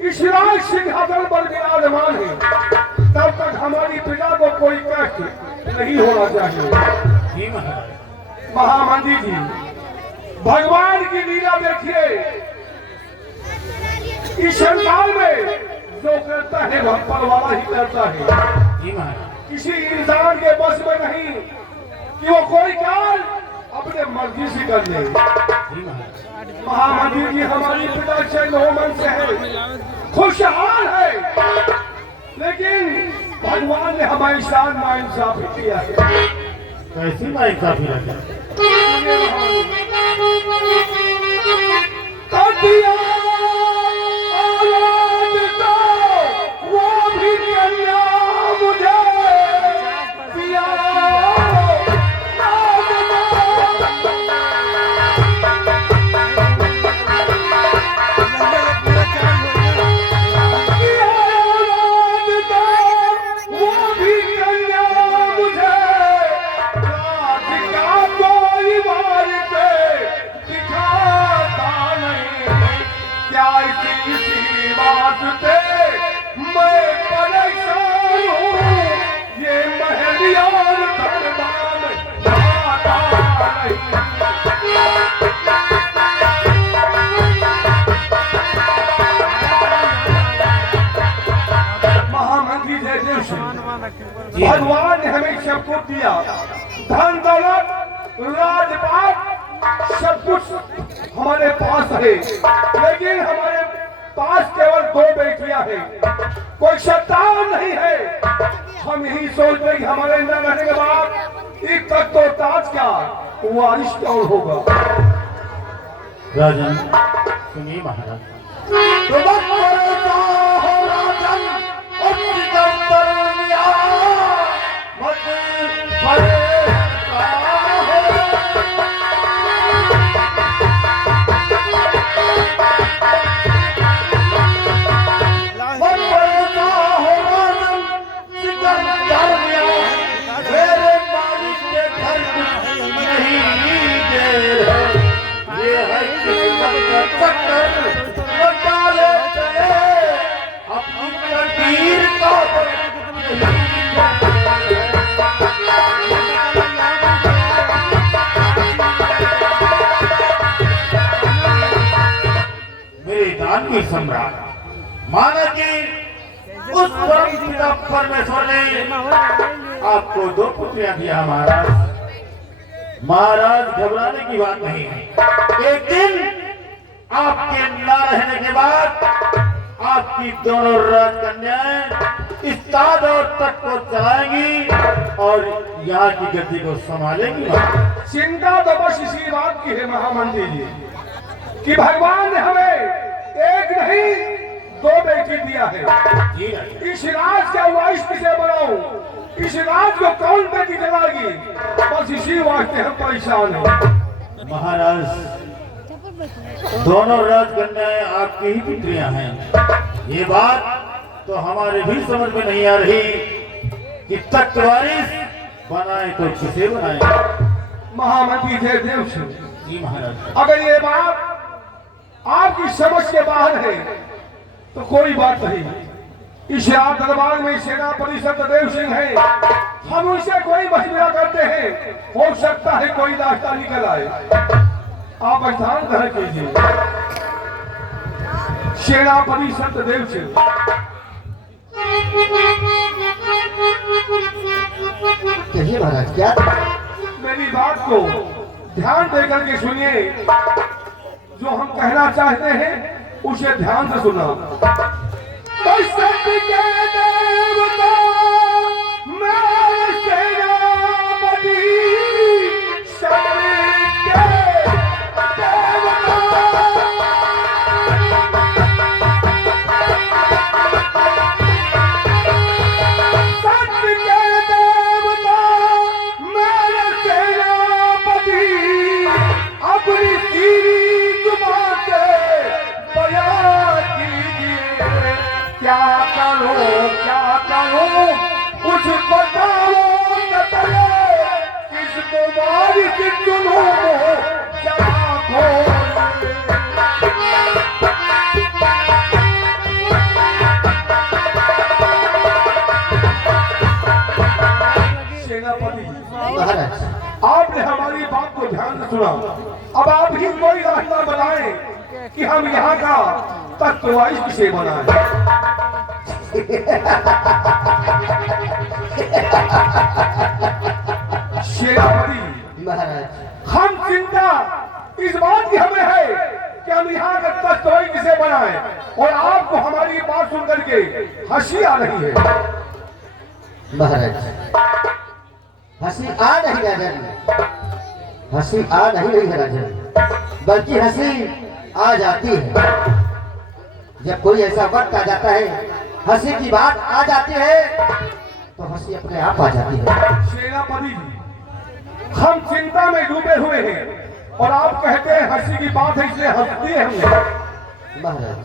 इस राज सिंहासन पर विराजमान है, तब तक हमारी प्रजा को कोई कष्ट नहीं होना चाहिए। महामंत्री जी, भगवान की लीला देखिए। इस संसार में जो करता है वह पर वाला ही करता है। किसी इंसान के बस में नहीं कि वो कोई कार्य अपने मर्जी से कर ले। महामंत्री जी, हमारी पिता से मन से है, खुशहाल है, लेकिन भगवान ने हमारे साथ नाइंसाफी किया है। कैसी नाइंसाफी रखी? वो भी कन्या मुझे पिया भगवान ने हमें सब कुछ दिया, धन दौलत, राजपाट, सब कुछ हमारे पास है, लेकिन हमारे पास केवल दो बेटियां हैं, कोई संतान नहीं है। हम यही सोच रहे हमारे न रहने के बाद एक तक तो ताज का वारिस कौन होगा। राजन सुनिए महाराज, सम्राट माना कि उस परम पिता परमेश्वर ने आपको दो पुत्रियां दिया महाराज। महाराज घबराने की बात नहीं है, एक दिन आपके न रहने के बाद आपकी दोनों राजकन्याएं इस ताज और तट को चलाएंगी और यहाँ की गति को संभालेंगी। चिंता तो बस इसी बात की है महामंत्री जी कि भगवान ने हमें एक नहीं दो बेटी दिया है। इस राज का वाइस किसे बनाऊं, इस राज को कौन बेटी चलाएगी, बस इसी वास्ते हम परेशान हैं। महाराज दोनों राजकन्याएं आपकी ही पुत्रियां हैं। ये बात तो हमारे भी समझ में नहीं आ रही कि तख्त वारिस बनाए तो किसे बनाए। महामंत्री जयदेव सिंह जी महाराज, अगर ये बात आपकी समझ के बाहर है तो कोई बात नहीं। इस राज दरबार में सेनापति सत्यदेव सिंह है, हम उनसे कोई मशवरा करते हैं, हो सकता है कोई रास्ता निकल आए। आप स्थान ग्रहण कीजिए। सेनापति सत्यदेव सिंह, कहिए महाराज, क्या? मेरी बात को ध्यान देकर के सुनिए, जो हम कहना चाहते हैं उसे ध्यान से सुना। कुछ बताओ किसको वारिस चुनो जवाब हो। महाराज आपने हमारी बात को ध्यान से सुना। अब आप ही कोई रास्ता बनाए कि हम यहाँ का तत्वाइश किसे बनाए। शेरापति महाराज हम चिंता इस बात की हमें है कि हम यहाँ का तत्वाइश किसे बनाए, और आपको हमारी बात सुन करके हंसी आ रही है। महाराज हंसी आ नहीं राजन, हंसी आ नहीं रही है राजन, बल्कि हंसी आ जाती है। जब कोई ऐसा वक्त आ जाता है, हंसी की बात आ जाती है, तो हंसी अपने आप आ जाती है। सेनापति हम चिंता में डूबे हुए हैं और आप कहते हैं हंसी की बात है इसलिए हंसती है हमने। महाराज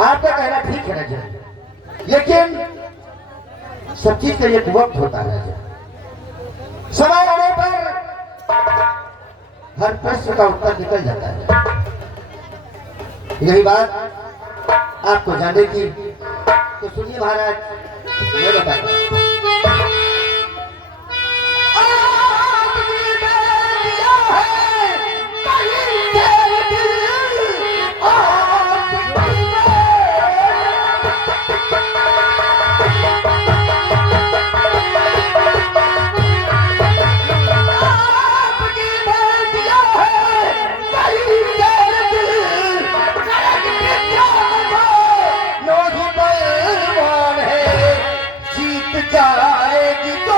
आपका कहना ठीक है राजन, लेकिन सब चीज का एक वक्त होता है राजन। समय आने पर हर प्रश्न का उत्तर निकल जाता है। यही बात आपको जानने की, तो सुनिए महाराज, मैं बताता हूं। जाएगी तो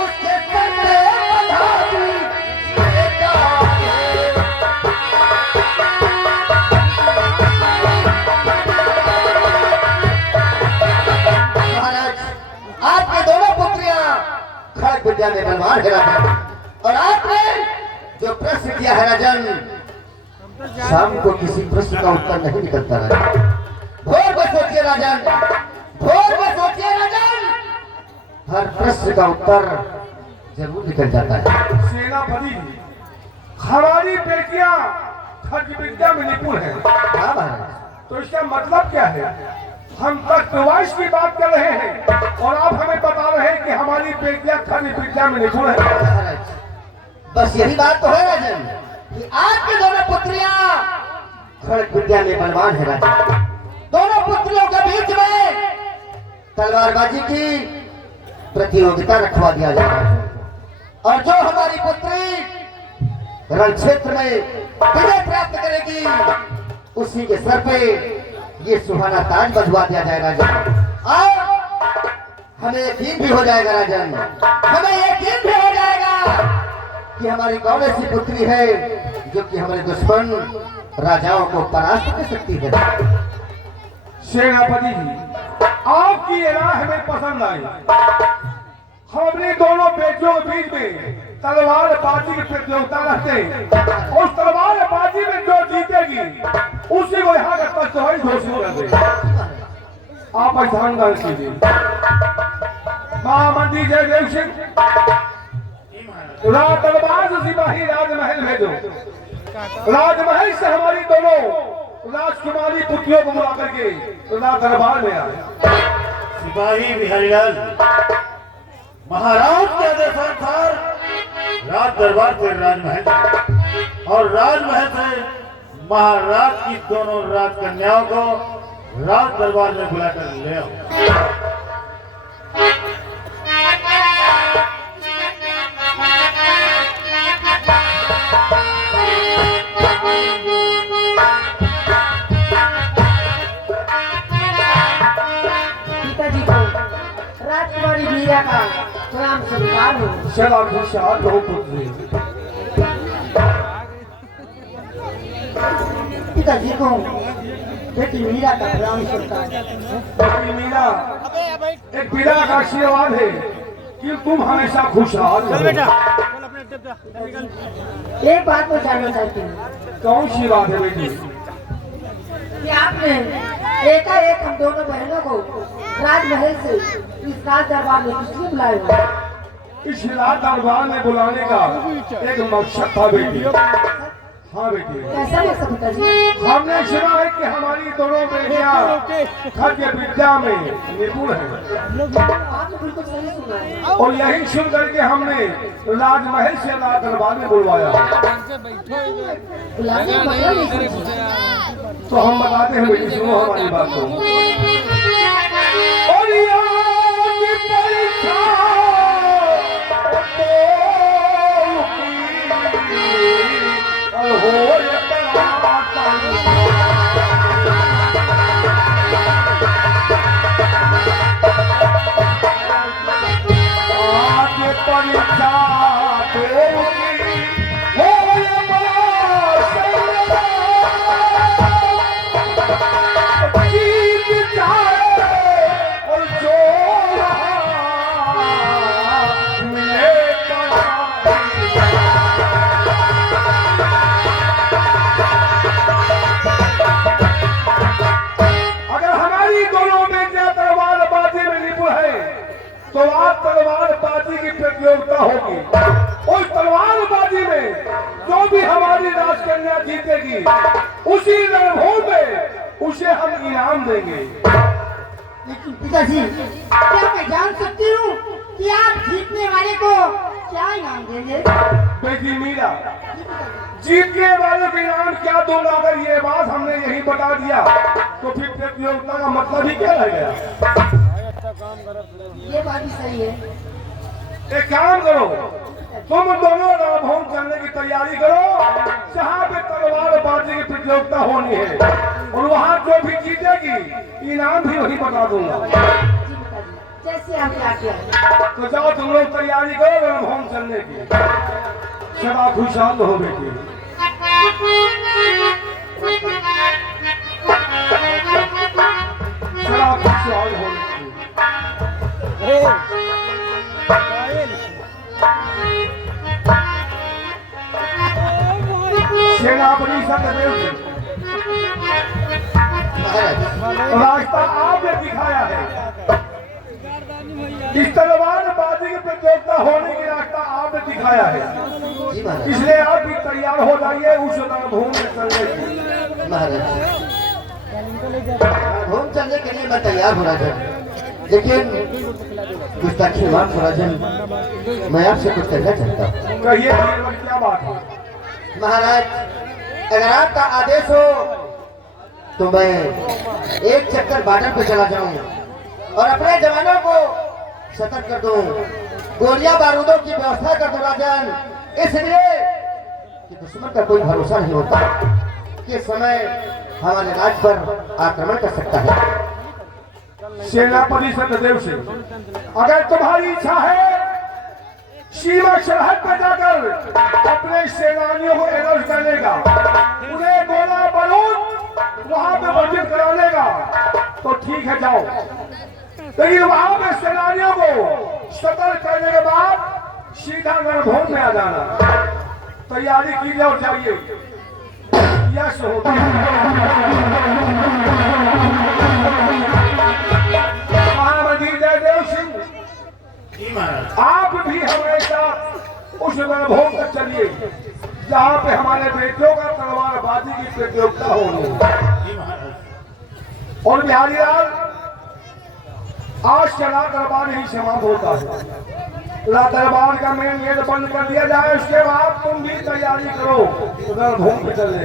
उसके कंधे बंधा दी महाराज आपकी दोनों पुत्रियां खड़ग विद्या में बलवान है राजन, और आपने जो प्रश्न किया है राजन, शाम को किसी प्रश्न का उत्तर नहीं निकलता राजन। भोर में सोचिए राजन, भोर में सोचिए राजन, हर प्रश्न का उत्तर जरूर निकल जाता है। सेनापति हमारी बेटियां खड्ग विद्या में निपुण है, हाँ महाराज, तो इसका मतलब क्या है? हम तत्वाइश की बात कर रहे हैं और आप हमें बता रहे हैं कि हमारी बेटियां खड्ग विद्या में निपुण है। महाराज बस यही बात तो है राजन कि आपकी दोनों पुत्रियां खड्ग विद्या में बलवान है राजन। दोनों पुत्रियों के बीच में तलवारबाजी की प्रतियोगिता रखवा दिया जा रहा है, और जो हमारी पुत्री रण क्षेत्र में विजय प्राप्त करेगी, उसी के सर पे ये सुहाना ताज बंधवा दिया जाएगा राजन। और हमें यकीन भी हो जाएगा राजन, हमें यकीन भी हो जाएगा कि हमारी कौन ऐसी पुत्री है जो कि हमारे दुश्मन राजाओं को परास्त कर सकती है। सेनापति आपकी ये राह हमें पसंद आई। हम अपनी दोनों बेटियों के बीच में तलवारबाजी की प्रतियोगिता रखते, और उस तलवारबाजी में जो जीतेगी उसी को यहाँ का तत्वाइश घोषित कर देंगे। आप ध्यान कीजिए। महामंत्री जयदेव सिंह दरबार से सिपाही राजमहल भेजो। राजमहल से हमारी दोनों राजकुमारी पुत्रियों को बुला करके दरबार में आए। सिपाही बिहारीलाल महाराज के आदेशानुसार राज दरबार से राजमहल, और राजमहल से महाराज की दोनों राजकन्याओं को राज दरबार में बुलाकर ले आओ। राजकुमारी मीरा का प्रणाम स्वीकार हो। पुत्री पिताजी को बेटी मीरा का प्रणाम स्वीकार। बेटी मीरा, एक पिता का आशीर्वाद है कि तुम हमेशा खुशहाल रहो। एक बात मैं जानना चाहती हूँ। कौन सी बात है बेटी? कि आपने एकाएक हम दोनों बहनों को राजमहल से इस राज दरबार में किसने बुलाया हुआ? इस राज दरबार में बुलाने का एक मकसद था बेटी। हाँ बेटी। कैसा मौसम पिताजी? हमने सुना है कि हमारी दोनों बेटियां खड्ग विद्या में निपुण है आपने बिल्कुल सही सुना है। और यही सुन करके हमने राजमहल से राज दरबार में बुलवाया। बुलाने का मतलब नहीं समझी। तो हम बताते हैं बेटी, सुनो हमारी बात को। और यहाँ की परीक्षा हो आगे परीक्षा जीत जाए और जो मिले अगर हमारी दोनों बेटियां तलवारबाजी में निपुण है तो आज तलवारबाजी की प्रतियोगिता होगी। उस तलवारबाजी में जो भी हमारी राजकन्या जीतेगी उसी रणभूमि में उसे हम इनाम देंगे। लेकिन पिताजी, क्या मैं जान सकती हूँ कि आप जीतने वाले को क्या इनाम देंगे? बेटी मीरा, जीतने वाले को इनाम क्या दूंगा? अगर ये बात हमने यही बता दिया तो फिर प्रतियोगिता का मतलब ही क्या रह गया? ये बात भी सही है। एक काम करो, तुम दोनों रणभूमि चलने की तैयारी करो जहाँ पे तलवारबाजी की प्रतियोगिता होनी है, और वहाँ जो भी जीतेगी इनाम भी वही बता दूंगा। जी पिताजी, जैसे आपकी आज्ञा है। तो जाओ तुम लोग तैयारी करो रणभूमि चलने की। सदा खुशहाल हो बेटी। सदा खुशहाल हो बेटी। सेनापति सत्यदेव जी, रास्ता आपने दिखाया है। इस तलवारबाजी की प्रतियोगिता होने की रास्ता आपने दिखाया है, जी महाराज। इसलिए आप भी तैयार हो जाइए उस रणभूमि में चलने की। महाराज, रणभूमि चलने के लिए मैं तैयार हो राजन, लेकिन गुस्ताखी माफ हो राजन, मैं आपसे कुछ कहना चाहता हूँ। कहिए वीरवर, क्या बात है? महाराज, अगर आपका आदेश हो तो मैं एक चक्कर बॉर्डर पे चला जाऊं और अपने जवानों को सतर्क कर दूं, गोलियां बारूदों की व्यवस्था कर दूं राजन, इसलिए कि दुश्मन का कोई भरोसा नहीं होता, किस समय हमारे राज्य पर आक्रमण कर सकता है। सेनापति सत्यदेव से, अगर तुम्हारी इच्छा है सीमा सरहद पर जाकर अपने सेनानियों को अलर्ट करने का, उन्हें गोला बारूद वहां पे वर्जित कराने का, तो ठीक है जाओ, लेकिन वहां पे सेनानियों को सतर्क करने के बाद सीधा रणभूमि में आ जाना। तैयारी की जाओ, चाहिए यश होती महामंत्री जयदेव सिंह, आप भी हमारे साथ उस रणभूमि तक चलिए जहाँ पे हमारे बेटियों का तलवारबाजी की प्रतियोगिता होनी है। और बिहारी लाल, आज से रात दरबार ही समाप्त होता है। रात दरबार का मेन गेट बंद कर दिया जाए, उसके बाद तुम भी तैयारी करो रणभूमि पे चलने।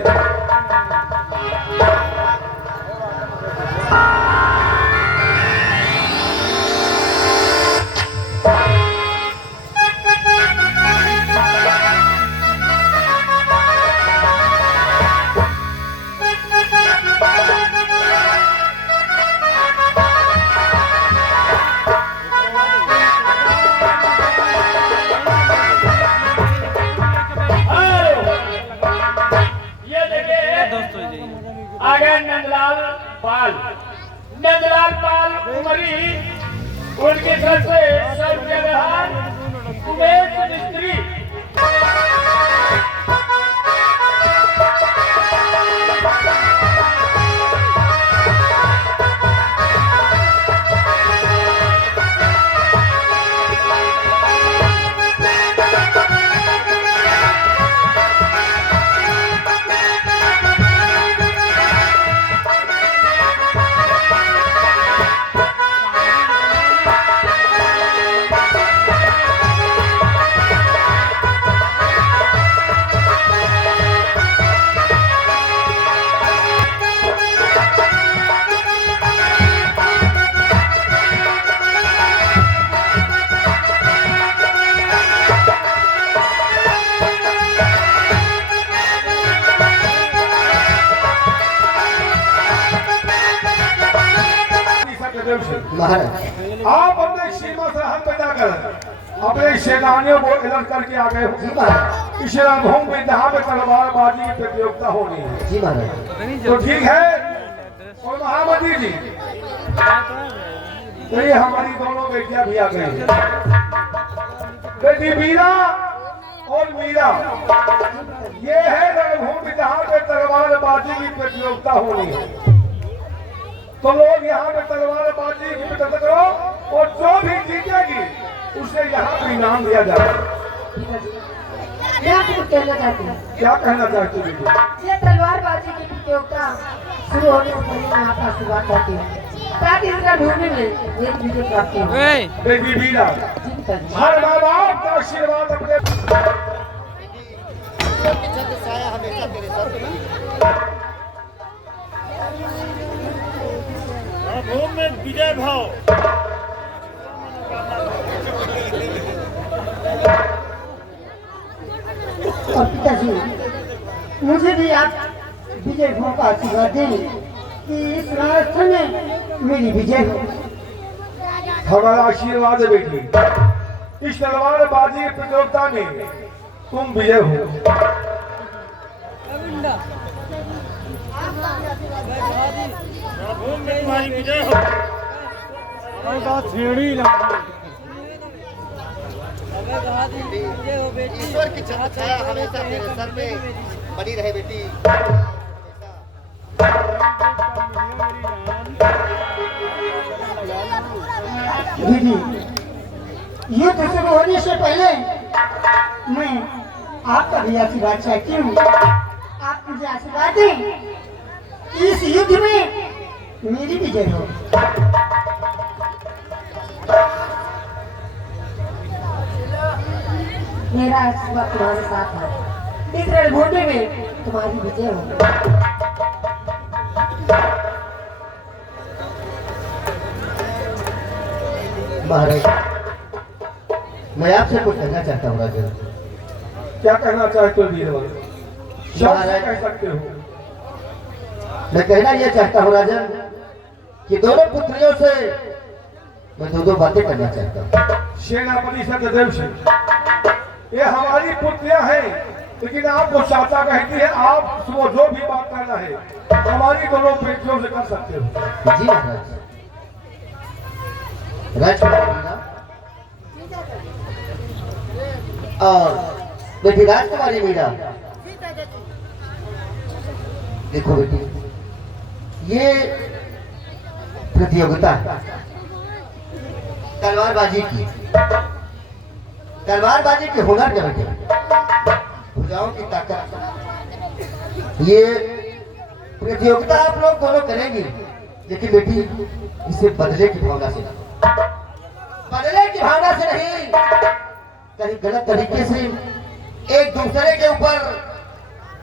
आगे नंदलाल पाल उमरी, उनके घर से सर्वजहान उमेश मिस्त्री। महाराज आप अपने सीमा सरहद पे जाकर अपने सेनानियों को अलर्ट करके आ गए जी हो। महाराज इस रणभूमि में जहाँ पे तलवारबाजी की प्रतियोगिता होनी है। जी महाराज तो ठीक है। और महामंत्री जी, तो ये हमारी दोनों बेटियां भी आ गई हैं। बेटी मीरा और मीरा, ये है रणभूमि जहाँ पे तलवारबाजी की प्रतियोगिता होनी है। तो लोग यहाँ पे तलवारबाजी की प्रतियोगिता करो और जो भी जीतेगी उसे यहाँ पे इनाम दिया जाएगा। मैं आपको कहना चाहती हूँ, क्या कहना चाहती हो बेटी? ये तलवारबाजी की प्रतियोगिता शुरू होने से पहले मैं आपका आशीर्वाद करती हूँ ताकि इसका ढूंढने में मेरी विजय प्राप्ति हो। बेटी मीरा, जी पिताजी। हर माँ बाप का आशीर्वाद अपने रणभूमि में विजय भाव। और पिताजी, मुझे भी आप विजय भाव का आशीर्वाद दें कि इस राष्ट्र में मेरी विजय हो। हमारा आशीर्वाद है बेटी। इस तलवारबाजी की प्रतियोगिता में तुम विजय हो। रणभूमि में तुम्हारी विजय हो। ईश्वर की छाया हमेशा तेरे सर पे बनी रहे बेटी। दीदी, युद्ध शुरू होने से पहले मैं आपका भी आशीर्वाद चाहती हूँ। आप मुझे आशीर्वाद दें इस युद्ध में मेरी विजय हो। मेरा आशीर्वाद तुम्हारे साथ है। इस रणभूमि में तुम्हारी विजय हो। महाराज मैं आपसे कुछ कहना चाहता हूँ राजन। क्या कहना चाहते हो वीरवर? शब्द महाराज, कह सकते हो। मैं कहना यह चाहता हूँ राजन कि दोनों पुत्रियों से मैं दो बातें करना चाहता हूँ। सेनापति सत्यदेव सिंह, ये हमारी पुत्रियां हैं, लेकिन आपको चाचा कहती है। आप वो जो भी बात करना है हमारी दोनों बेटियों से कर सकते हो। जी महाराज। राजकुमारी मीरा और बेटी राजकुमारी मीरा, देखो बेटी, ये प्रतियोगिता है तलवारबाजी की। तलवारबाजी के हुनर के बेटे, भुजाओं की ताकत। ये प्रतियोगिता आप लोग दोनों करेंगे, लेकिन बेटी इसे बदले की भावना से, बदले की भावना से नहीं, कहीं गलत तरीके से एक दूसरे के ऊपर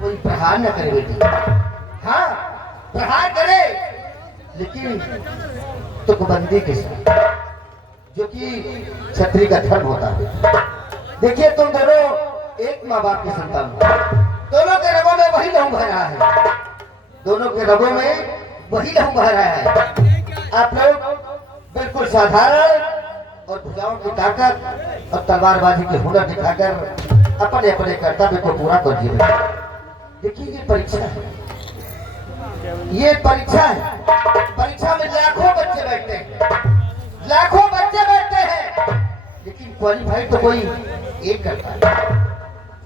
कोई प्रहार न करे बेटी। हाँ, प्रहार करे लेकिन तुकबंदी के साथ, जो कि क्षत्रिय का धर्म होता है। देखिए, तुम दोनों एक माँ बाप की संतान हो। दोनों के रगों में वही लहू बह रहा है। दोनों के रगों में वही लहू बह रहा है। आप लोग बिल्कुल साधारण और भुजाओं की ताकत और तलवारबाजी के हुनर दिखाकर अपने अपने कर्तव्य को पूरा कर दिए। देखिए, ये परीक्षा है, ये परीक्षा है। परीक्षा में लाखों बच्चे बैठते हैं, लाखों बच्चे बैठते हैं, लेकिन क्वालिफाई तो कोई एक करता है,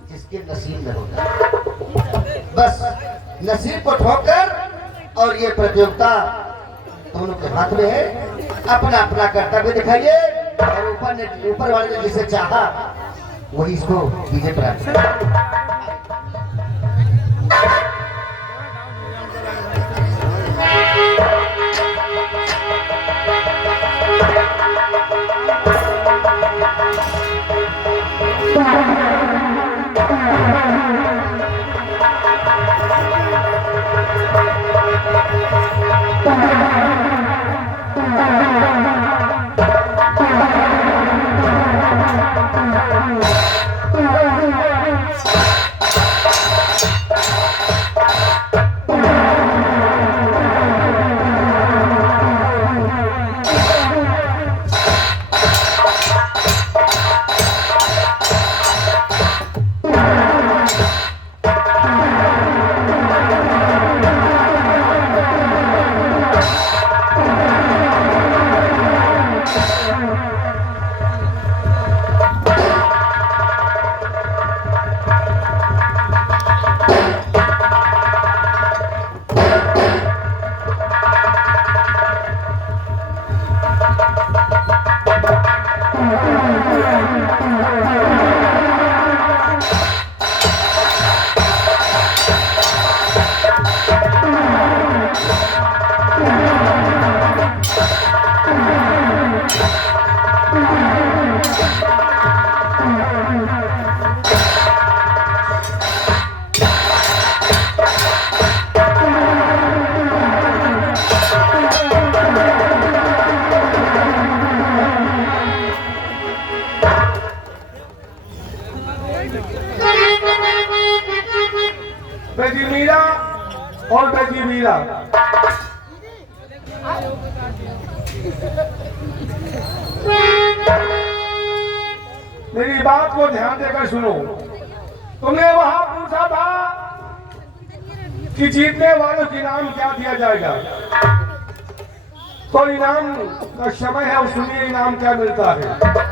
जिसके नसीब में होता है। बस नसीब को ठोकर, और ये प्रतियोगिता दोनों के हाथ में है। अपना अपना कर्तव्य दिखाइए, और ऊपर वाले ने जिसे चाहा वही इसको विजय प्राप्त करे। बेटी मीरा और बेटी मीरा। मेरी बात को ध्यान देकर सुनो। तुमने वहां पूछा था कि जीतने वालों को इनाम क्या दिया जाएगा, तो इनाम का समय है और सुनिए इनाम क्या मिलता है।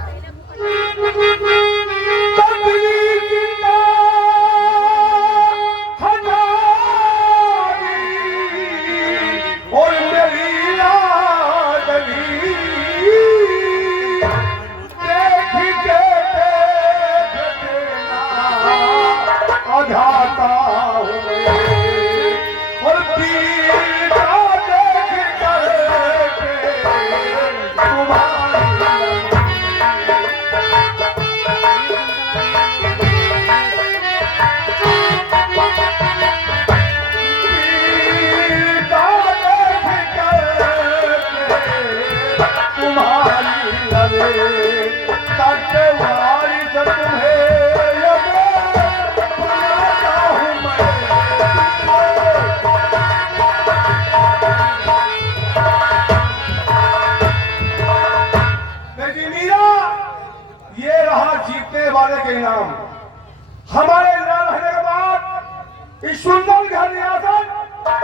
जीतने वाले के इनाम हमारे न रहने के बाद इस सुंदर घर रियासत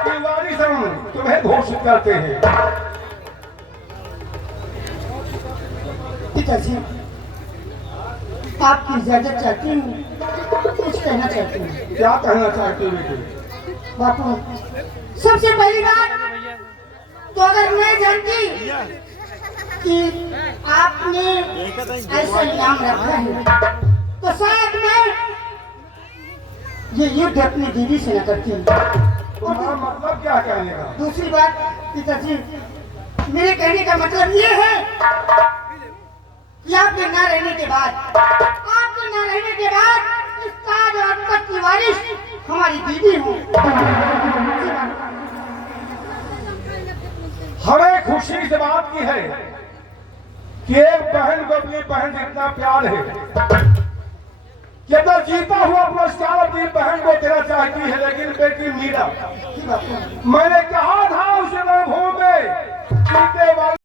की वारिस हम तुम्हें घोषित करते हैं। पिताजी, आपकी इजाजत चाहती हूँ, कुछ कहना चाहती हूँ। क्या कहना चाहती हो बेटी? बापू, सबसे पहली बात तो अगर मैं जानती कि आपने ऐसा इनाम रखा है तो शायद मैं ये युद्ध अपनी दीदी से न करती। तुम्हारा मतलब क्या कहने का? दूसरी बात पिताजी, मेरे कहने का मतलब ये है कि आपके न रहने के बाद इस ताज और तख्त की वारिस हमारी दीदी हो। हमें खुशी इस बात की है कि एक बहन को अपनी बहन जितना प्यार है कि अपना जीता हुआ पुरस्कार अपनी बहन को देना चाहती है। लेकिन बेटी मीरा, मैंने कहा था उसे मैं भूल गए जीतने वाले